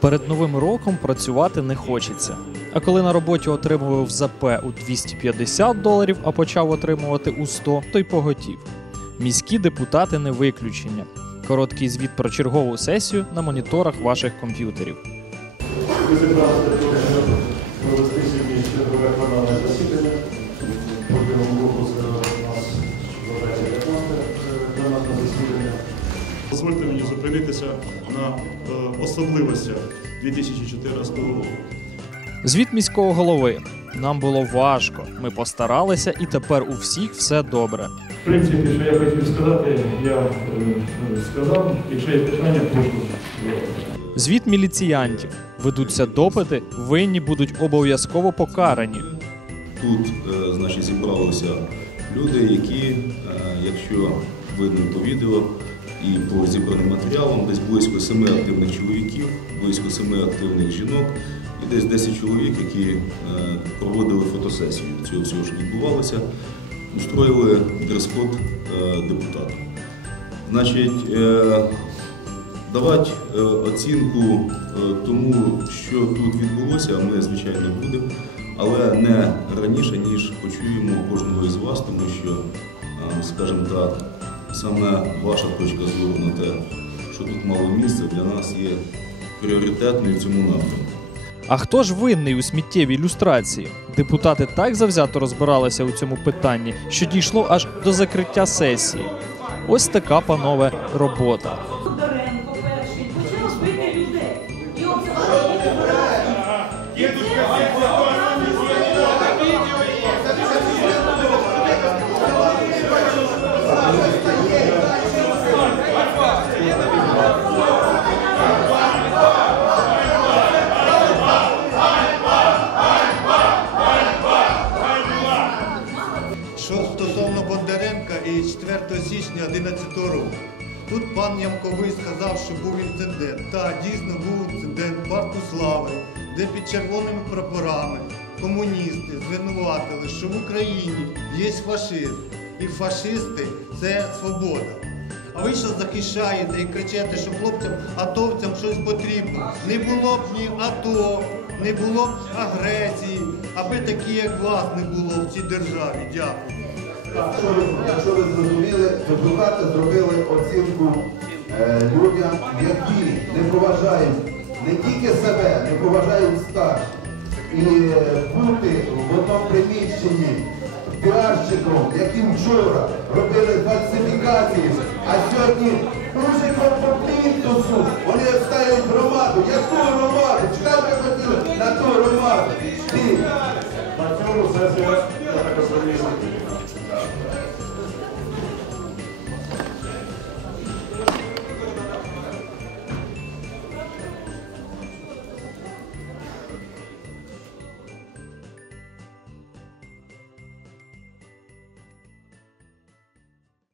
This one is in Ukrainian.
Перед новим роком працювати не хочеться. А коли на роботі отримував ЗП у 250 доларів, а почав отримувати у 100, то й поготів. Міські депутати не виключення. Короткий звіт про чергову сесію на моніторах ваших комп'ютерів. Провести сьогодні чергове пленарне засідання. Протягом у нас вважається 15 пленарне засідання. Дозвольте мені зупинитися е, особливостях 2014 року. Звіт міського голови. Нам було важко. Ми постаралися, і тепер у всіх все добре. В принципі, що я хотів сказати, я е, сказав. Якщо є питання, прошу. Звіт міліціянтів. Ведуться допити, винні будуть обов'язково покарані. Тут, е, значить, зібралися люди, які, е, якщо видно по відео і по зібраним матеріалам, десь близько семи активних чоловіків, близько семи активних жінок і десь 10 чоловік, які е, проводили фотосесію цього всього, що відбувалося, устроїли дрес-код е. Значить, е, давати оцінку тому, що тут відбулося, ми, звичайно, будемо, але не раніше, ніж почуємо кожного із вас, тому що, скажімо так, саме ваша точка зору на те, що тут мало місця, для нас є пріоритетною в цьому напрямку. А хто ж винний у сміттєвій люстрації? Депутати так завзято розбиралися у цьому питанні, що дійшло аж до закриття сесії. Ось така, панове, робота. Що стосовно Бондаренка і 4 січня 2011 року. Тут пан Ямковий сказав, що був інцидент. Та дійсно був інцидент парку слави, де під червоними прапорами комуністи звинуватили, що в Україні є фашизм. І фашисти це свобода. А ви що захищаєте і кричите, що хлопцям, атовцям щось потрібно. Не було б ні АТО, не було б агресії, аби такі, як вас, не було в цій державі. Дякую. Якщо ви, якщо ви зрозуміли, депутати зробили оцінку е, людям, які не поважають не тільки себе, не поважають старших. І е, бути в одному приміщенні піарщиком, які вчора робили фальсифікації, а сьогодні мужиком по плінтусу, вони ставлять громаду. Яку громаду? Читайте хотіли на ту громаду. На цьому сесія,